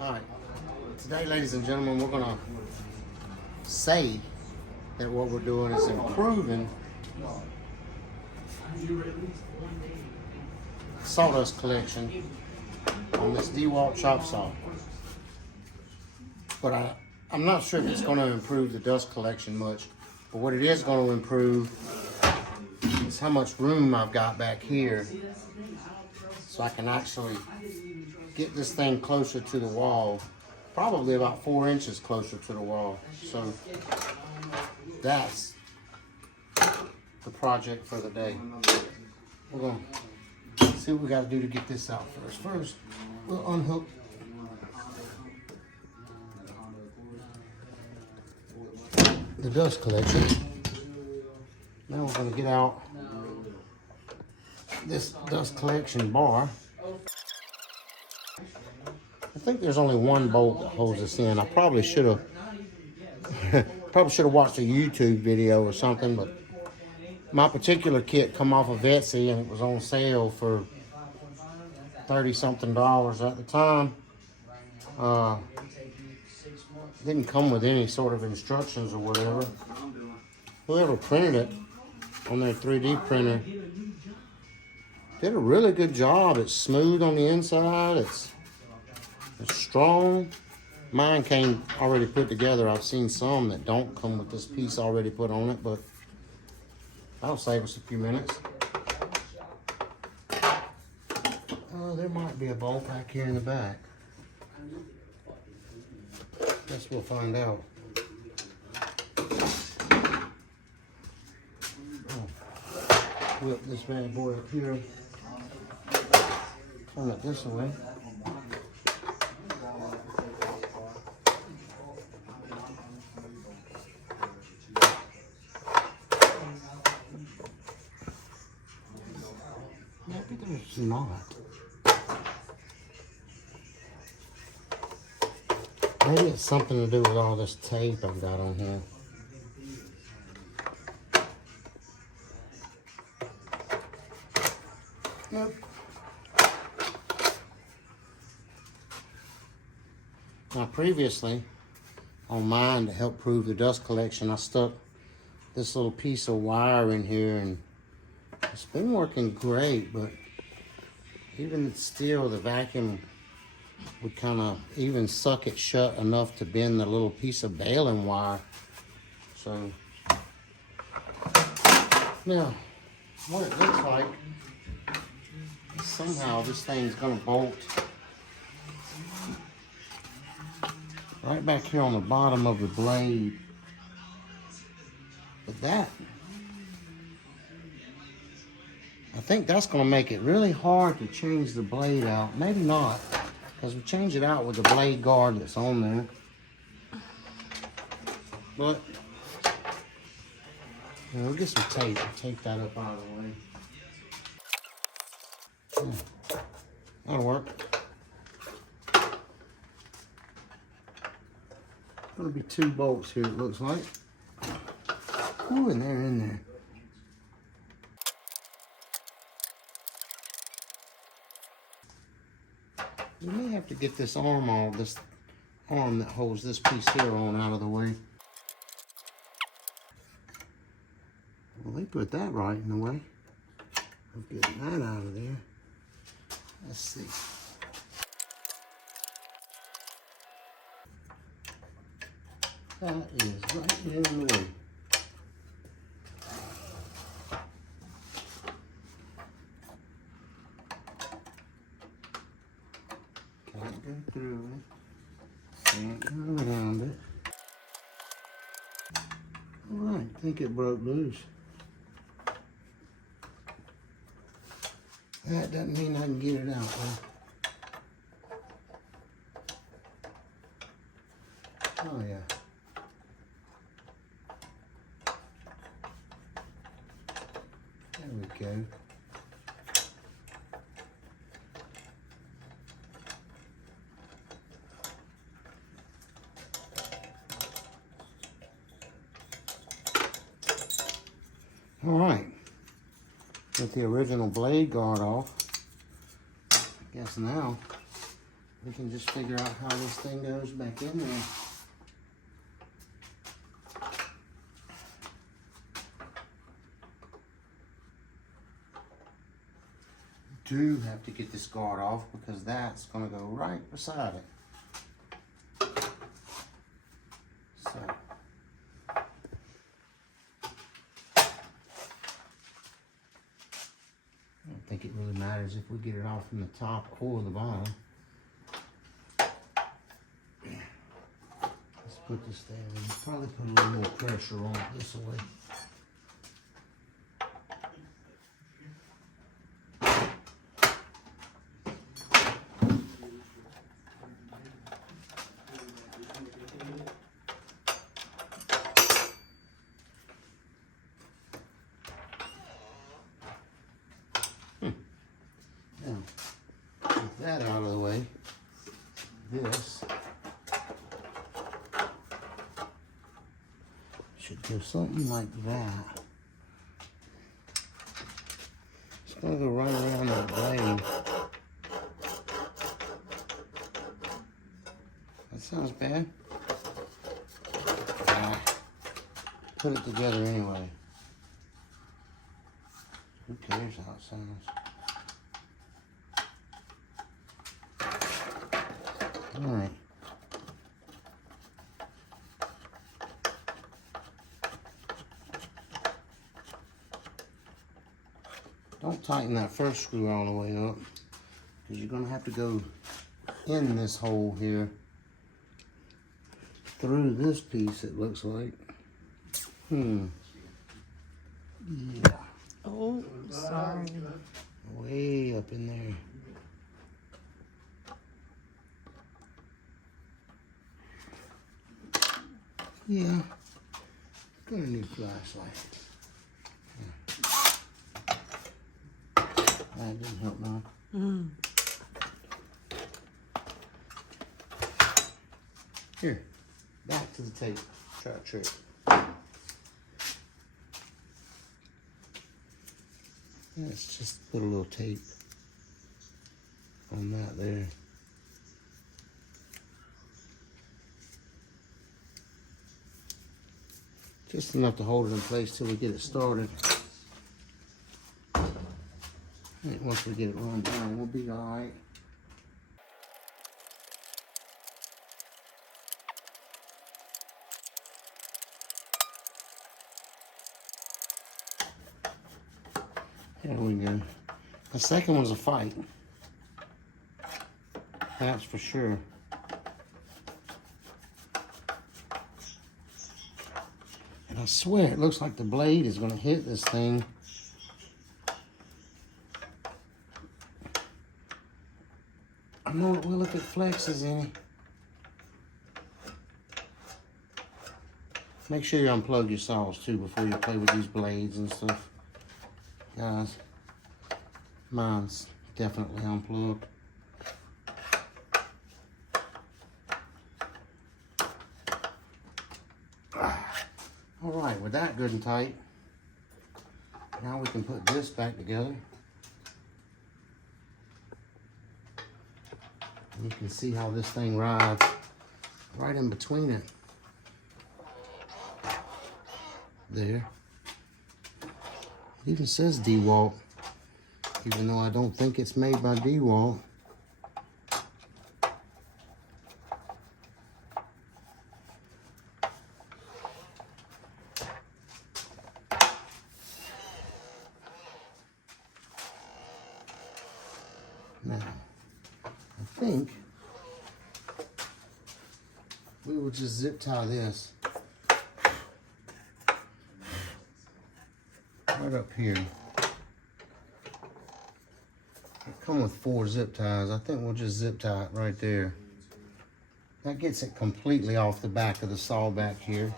All right, today, ladies and gentlemen, we're gonna say that what we're doing is improving sawdust collection on this Dewalt chop saw. But I'm not sure if it's gonna improve the dust collection much, but what it is gonna improve is how much room I've got back here so I can actually get this thing closer to the wall. Probably about 4 inches closer to the wall. So that's the project for the day. We're gonna see what we gotta do to get this out first. First, we'll unhook the dust collection. Now we're gonna get out this dust collection bar. I think there's only one bolt that holds this in. I probably should have watched a YouTube video or something, but my particular kit come off of Etsy and it was on sale for $30-something at the time. Didn't come with any sort of instructions or whatever. Whoever printed it on their 3D printer did a really good job. It's smooth on the inside. It's strong. Mine came already put together. I've seen some that don't come with this piece already put on it, but that'll save us a few minutes. There might be a bolt back here in the back. Guess we'll find out. Whip this bad boy up here. Turn it this way. Maybe there's not. Maybe it's something to do with all this tape I've got on here. Nope. Now previously, on mine to help prove the dust collection, I stuck this little piece of wire in here and it's been working great, but even still the vacuum would kind of even suck it shut enough to bend the little piece of baling wire. So now what it looks like, somehow this thing's gonna bolt right back here on the bottom of the blade. But that, I think that's gonna make it really hard to change the blade out. Maybe not, because we change it out with the blade guard that's on there. But we'll get some tape and tape that up out of the way. Yeah, that'll work. Gonna be 2 bolts here, it looks like. Ooh, and they're in there. We may have to get this arm that holds this piece here on out of the way. Well, they put that right in the way of getting that out of there. Let's see. That is right in the way. Can't go through it. Can't go around it. Alright, I think it broke loose. That doesn't mean I can get it out though. Oh yeah. There we go. All right, get the original blade guard off. I guess now we can just figure out how this thing goes back in there. Do have to get this guard off because that's going to go right beside it. So I don't think it really matters if we get it off from the top or the bottom. Let's put this there. We'll probably put a little more pressure on it this way. Now, with that out of the way, this should go something like that. It's going to go right around that blade. That sounds bad. Put it together anyway. Who cares how it sounds? Alright. Don't tighten that first screw all the way up, because you're going to have to go in this hole here through this piece, it looks like. Yeah. Oh, sorry. Way up in there. Yeah, gonna need a flashlight. That didn't help none. Here, back to the tape. Try a trick. Let's just put a little tape on that there. Just enough to hold it in place till we get it started. And once we get it run down, we'll be all right. There we go. The second one's a fight. That's for sure. And I swear it looks like the blade is going to hit this thing. I know it will if it flexes any. Make sure you unplug your saws too before you play with these blades and stuff. Guys, mine's definitely unplugged. All right, with that good and tight, now we can put this back together. And you can see how this thing rides right in between it. There. It even says Dewalt, even though I don't think it's made by Dewalt. Now, I think we will just zip tie this right up here. I come with 4 zip ties. I think we'll just zip tie it right there. That gets it completely off the back of the saw back here.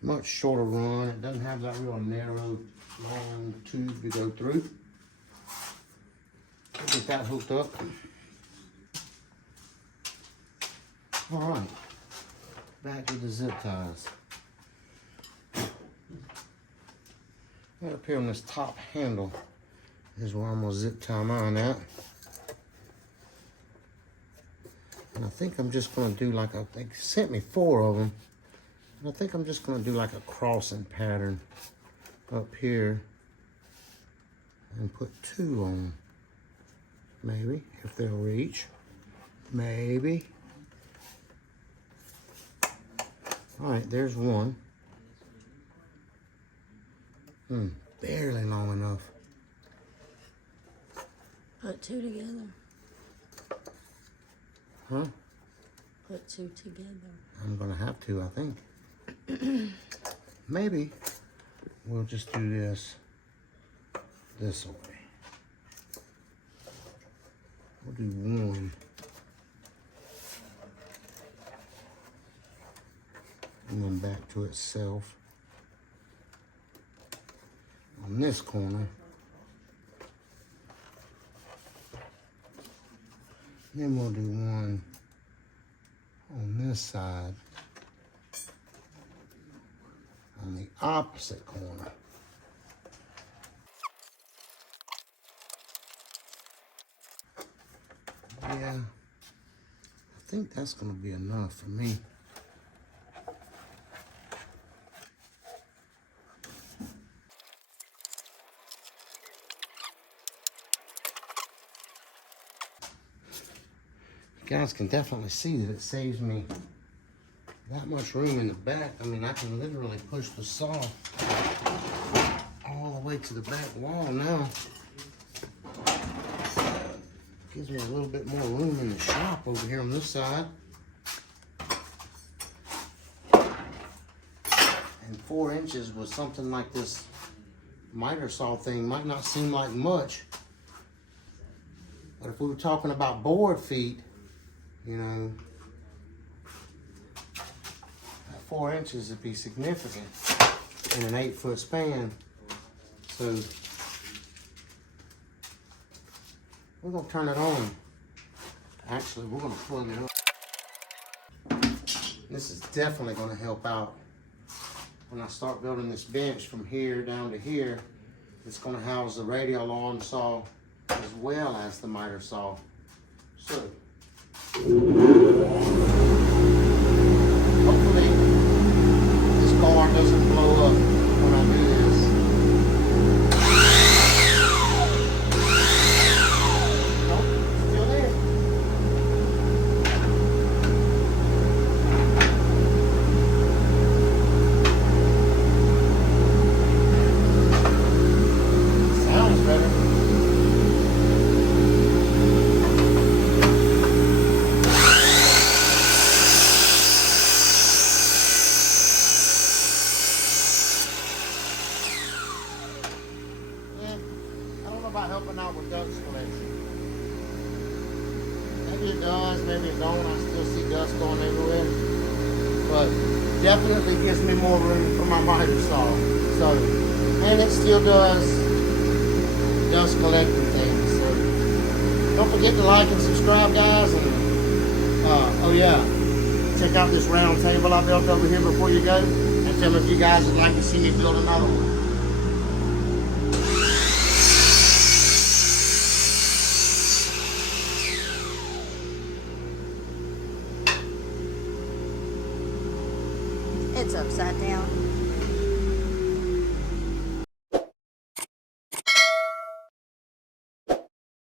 Much shorter run. It doesn't have that real narrow, long tube to go through. We'll get that hooked up. All right, back to the zip ties. Right up here on this top handle is where I'm gonna zip tie mine at. And I think I'm just gonna do like they sent me 4 of them. And I think I'm just gonna do like a crossing pattern up here and put 2 on. Maybe, if they'll reach. Maybe. All right, there's 1. Barely long enough. Put 2 together. Huh? Put 2 together. I'm gonna have to, I think. Maybe we'll just do this way. We'll do 1. And then back to itself. On this corner. Then we'll do 1 on this side. On the opposite corner. Yeah, I think that's gonna be enough for me. You guys can definitely see that it saves me that much room in the back. I mean, I can literally push the saw all the way to the back wall now. Gives me a little bit more room in the shop over here on this side. And 4 inches with something like this miter saw thing might not seem like much. But if we were talking about board feet, you know, that 4 inches would be significant in an 8-foot span. So we're gonna turn it on. Actually, we're gonna plug it up. This is definitely gonna help out when I start building this bench from here down to here. It's gonna house the radial arm saw as well as the miter saw. So hopefully this car doesn't blow up when I do this. Nope, still there. Sounds better. About helping out with dust collection. Maybe it does, maybe it don't. I still see dust going everywhere. But definitely gives me more room for my miter saw. So, and it still does dust collecting things. So don't forget to like and subscribe, guys. And oh yeah, check out this round table I built over here before you go. And tell me if you guys would like to see me build another one. It's upside down.